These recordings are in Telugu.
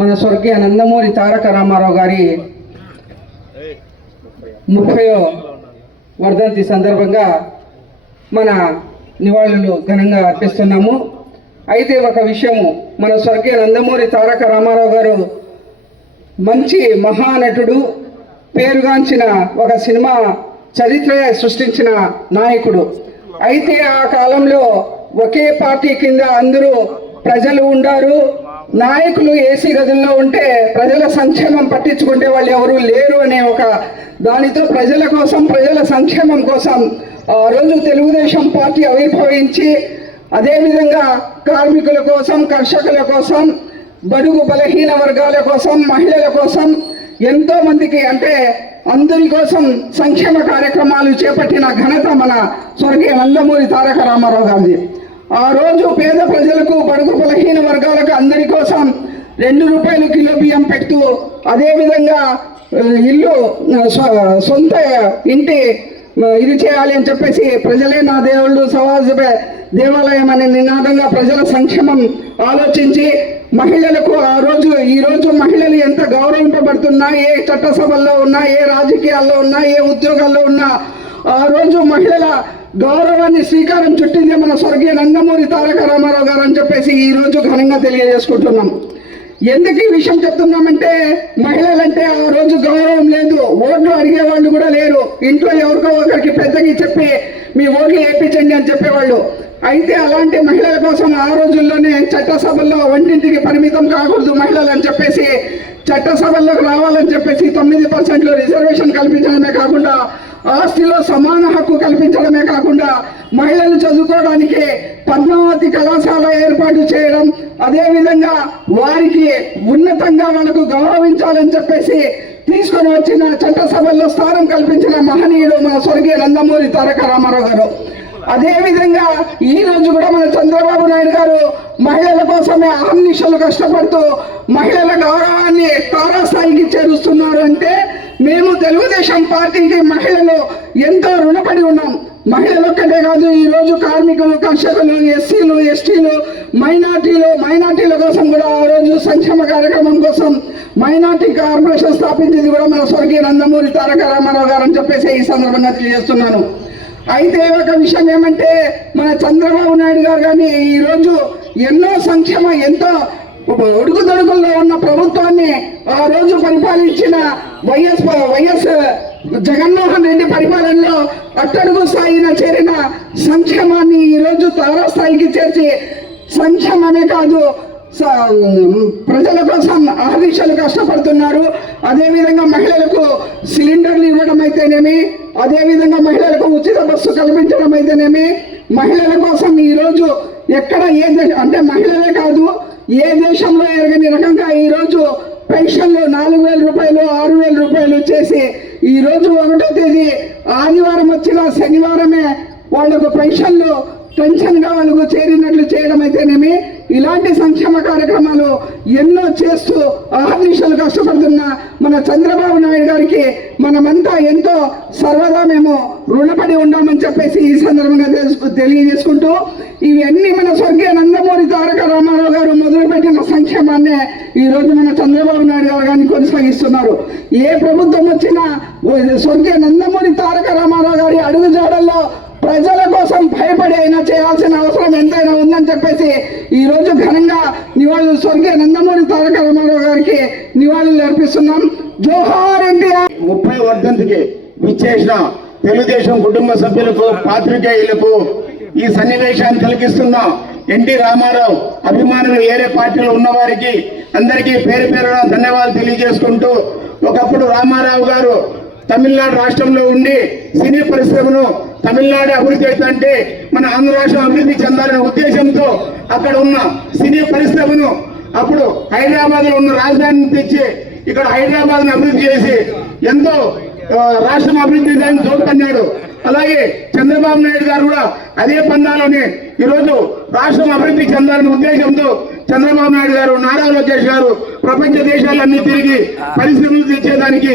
మన స్వర్గీయ నందమూరి తారక రామారావు గారి ముప్పై వర్ధంతి సందర్భంగా మన నివాళులు ఘనంగా అర్పిస్తున్నాము. అయితే ఒక విషయము మన స్వర్గీయ నందమూరి తారక రామారావు గారు మంచి మహానటుడు పేరుగాంచిన ఒక సినిమా చరిత్ర సృష్టించిన నాయకుడు. అయితే ఆ కాలంలో ఒకే పార్టీ కింద అందరూ ప్రజలు ఉండారు. నాయకులు ఏసీ గదుల్లో ఉంటే ప్రజల సంక్షేమం పట్టించుకుంటే వాళ్ళు ఎవరు లేరు అనే ఒక దానితో ప్రజల కోసం ప్రజల సంక్షేమం కోసం ఆ రోజు తెలుగుదేశం పార్టీ ఆవిర్భవించి అదేవిధంగా కార్మికుల కోసం కర్షకుల కోసం బడుగు బలహీన వర్గాల కోసం మహిళల కోసం ఎంతో మందికి అంటే అందరి కోసం సంక్షేమ కార్యక్రమాలు చేపట్టిన ఘనత మన స్వర్గీయ నందమూరి తారక రామారావు గారిది ఆ రోజు పేద ప్రజలకు బడుగు బలహీన వర్గాలకు అందరి కోసం రెండు రూపాయలు కిలో బియ్యం పెడుతూ అదేవిధంగా ఇల్లు సొంత ఇంటి ఇది చేయాలి అని చెప్పేసి ప్రజలే నా దేవుళ్ళు సమాజ దేవాలయం అనే నినాదంగా ప్రజల సంక్షేమం ఆలోచించి మహిళలకు ఆ రోజు ఈ రోజు మహిళలు ఎంత గౌరవింపబడుతున్నా ఏ చట్టసభల్లో ఉన్నా ఏ రాజకీయాల్లో ఉన్నా ఏ ఉద్యోగాల్లో ఉన్నా ఆ రోజు మహిళల గౌరవాన్ని శ్రీకారం చుట్టింది మన స్వర్గీయ నందమూరి తారక రామారావు గారు అని చెప్పేసి ఈ రోజు ఘనంగా తెలియజేసుకుంటున్నాం. ఎందుకు ఈ విషయం చెప్తున్నామంటే మహిళలంటే ఆ రోజు గౌరవం లేదు ఓట్లు అడిగే వాళ్ళు కూడా లేరు. ఇంట్లో ఎవరికో ఒకరికి పెద్దకి చెప్పి మీ ఓట్లు వేయించండి అని చెప్పేవాళ్ళు. అయితే అలాంటి మహిళల కోసం ఆ రోజుల్లోనే చట్టసభల్లో వంటింటికి పరిమితం కాకూడదు మహిళలు అని చెప్పేసి చట్టసభల్లోకి రావాలని చెప్పేసి తొమ్మిది పర్సెంట్లు రిజర్వేషన్ కల్పించడమే కాకుండా ఆస్తిలో సమాన హక్కు కల్పించడమే కాకుండా మహిళలు చదువుకోవడానికి పద్మావతి కళాశాల ఏర్పాటు చేయడం అదేవిధంగా వారికి ఉన్నతంగా మనకు గౌరవించాలని చెప్పేసి తీసుకొని వచ్చిన చట్టసభల్లో స్థానం కల్పించిన మహనీయుడు మన స్వర్గీయ నందమూరి తారక రామారావు గారు. అదేవిధంగా ఈ రోజు కూడా మన చంద్రబాబు నాయుడు గారు మహిళల కోసమే అహర్నిశలు కష్టపడుతూ మహిళల గౌరవాన్ని తారాస్థాయికి చేరుస్తున్నారు అంటే మేము తెలుగుదేశం పార్టీకి మహిళలు ఎంతో రుణపడి ఉన్నాం. మహిళలు ఒక్కటే కాదు ఈరోజు కార్మికులు కర్షకులు ఎస్సీలు ఎస్టీలు మైనార్టీలు మైనార్టీల కోసం కూడా ఆ రోజు సంక్షేమ కార్యక్రమం కోసం మైనార్టీ కార్పొరేషన్ స్థాపించింది కూడా మన స్వర్గీయ నందమూరి తారక రామారావు గారు అని చెప్పేసి ఈ సందర్భంగా తెలియజేస్తున్నాను. అయితే ఒక విషయం ఏమంటే మన చంద్రబాబు నాయుడు గారు కానీ ఈరోజు ఎన్నో సంక్షేమ ఎంతో ఒడుగుదొడుగుల్లో ఉన్న ప్రభుత్వాన్ని ఆ రోజు పరిపాలించిన వైఎస్ వైఎస్ జగన్మోహన్ రెడ్డి పరిపాలనలో అట్టడుగు స్థాయిన చేరిన సంక్షేమాన్ని ఈరోజు తారాస్థాయికి చేర్చి సంక్షేమమే కాదు ప్రజల కోసం ఆదేశాలు కష్టపడుతున్నారు. అదేవిధంగా మహిళలకు సిలిండర్లు ఇవ్వడం అయితేనేమి అదేవిధంగా మహిళలకు ఉచిత బస్సు కల్పించడం అయితేనేమి మహిళల కోసం ఈరోజు ఎక్కడ ఏ అంటే మహిళలే కాదు ఏ దేశంలో ఎరగని రకంగా ఈరోజు పెన్షన్లు నాలుగు వేల రూపాయలు ఆరు వేల రూపాయలు చేసి ఈరోజు ఒకటో తేదీ ఆదివారం వచ్చిన శనివారమే వాళ్ళకు పెన్షన్లు పెన్షన్గా వాళ్ళకు చేరినట్లు చేయడం అయితేనేమి ఇలాంటి సంక్షేమ కార్యక్రమాలు ఎన్నో చేస్తూ అహర్నిశలు కష్టపడుతున్న మన చంద్రబాబు నాయుడు గారికి మనమంతా ఎంతో సర్వదా మేము రుణపడి ఉన్నామని చెప్పేసి ఈ సందర్భంగా తెలుసు తెలియజేసుకుంటూ ఇవన్నీ మన స్వర్గీయ నందమూరి తారక రామారావు గారు మొదలుపెట్టిన సంక్షేమాన్నే ఈ రోజు మన చంద్రబాబు నాయుడు గారు కానీ కొనసాగిస్తున్నారు. ఏ ప్రభుత్వం వచ్చినా స్వర్గీయ నందమూరి తారక రామారావు గారి అడుగుజాడల్లో ప్రజల కోసం భయపడి అయినా చేయాల్సిన అవసరం ఎంతైనా ఉందని చెప్పేసి ఈ రోజు ఘనంగా నివాళులు స్వర్గీయ నందమూరి తారక రామారావు గారికి నివాళులు అర్పిస్తున్నాం. జోహార్ ఎన్టీఆర్ ముప్పై వర్ధంతికి విచ్చేసిన తెలుగుదేశం కుటుంబ సభ్యులకు పాత్రికేయులకు ఈ సన్నివేశాన్ని తొలగిస్తున్న ఎన్టీ రామారావు అభిమానులు వేరే పార్టీలో ఉన్న వారికి అందరికీ పేరు పేరున ధన్యవాదాలు తెలియజేసుకుంటూ ఒకప్పుడు రామారావు గారు తమిళనాడు రాష్ట్రంలో ఉండి సినీ పరిశ్రమను తమిళనాడు అభివృద్ధి అవుతుందంటే మన ఆంధ్ర రాష్ట్రం అభివృద్ధి చెందాలనే ఉద్దేశంతో అక్కడ ఉన్న సినీ పరిశ్రమను అప్పుడు హైదరాబాద్లో ఉన్న రాజధానిని తెచ్చి ఇక్కడ హైదరాబాద్ను అభివృద్ధి చేసి ఎంతో రాష్ట్రం అభివృద్ధి దాన్ని తోడ్పన్నాడు అలాగే చంద్రబాబు నాయుడు గారు కూడా అదే పందాలోనే ఈరోజు రాష్ట్రం అభివృద్ధి చెందాలనే ఉద్దేశంతో చంద్రబాబు నాయుడు గారు నారా లోకేష్ గారు ప్రపంచ దేశాలన్నీ తిరిగి పరిశ్రమలు తెచ్చేదానికి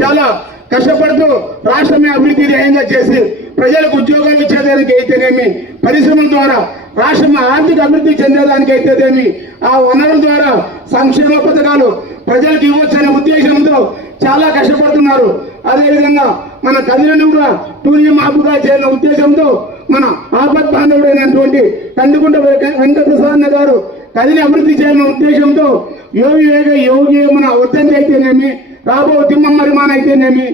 చాలా కష్టపడుతూ రాష్ట్రమే అభివృద్ధి ధ్యేయంగా చేసి ప్రజలకు ఉద్యోగాలు ఇచ్చేదానికి అయితేనేమి పరిశ్రమల ద్వారా రాష్ట్రం ఆర్థిక అభివృద్ధి చెందేదానికి అయితేనేమి ఆ వనరుల ద్వారా సంక్షేమ పథకాలు ప్రజలకు ఇవ్వచ్చనే ఉద్దేశంతో చాలా కష్టపడుతున్నారు. అదేవిధంగా మన కదిరిని కూడా టూరిజం హబ్గా చేయాలనే ఉద్దేశంతో మన ఆపత్ బాంధవుడైనటువంటి కందుకుంట వెంకటప్రసాద్ గారు కదిరి అభివృద్ధి చేయాలనే ఉద్దేశంతో యోగి వేగ యోగి మన వద్దంతి అయితేనేమి రాబో తిమ్మమ్మరిమాన్ అయితేనేమి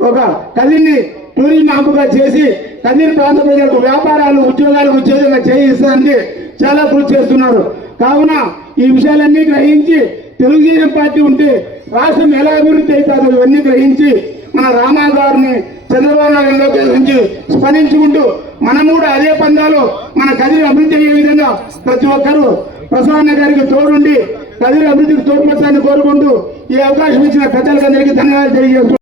ఒక కదిని టూరిజం హబ్గా చేసి కన్నీరు ప్రాంత ప్రజలకు వ్యాపారాలు ఉద్యోగాలు ఉద్యోగంగా చేయిస్తానికి చాలా కృషి చేస్తున్నారు. కావున ఈ విషయాలన్నీ గ్రహించి తెలుగుదేశం పార్టీ ఉంటే రాష్ట్రం ఎలా అభివృద్ధి అవుతుందో ఇవన్నీ గ్రహించి మన రామా గారిని చంద్రబాబు నాయుడు లోకే నుంచి స్మరించుకుంటూ మనం కూడా అదే పందాలో మన కదిరి అభివృద్ధి అయ్యే విధంగా ప్రతి ఒక్కరూ ప్రసన్న గారికి తోడుండి కదిరి అభివృద్ధికి తోడ్పడతాన్ని కోరుకుంటూ ఈ అవకాశం ఇచ్చిన ప్రజలకు అందరికీ ధన్యవాదాలు తెలియజేస్తున్నాను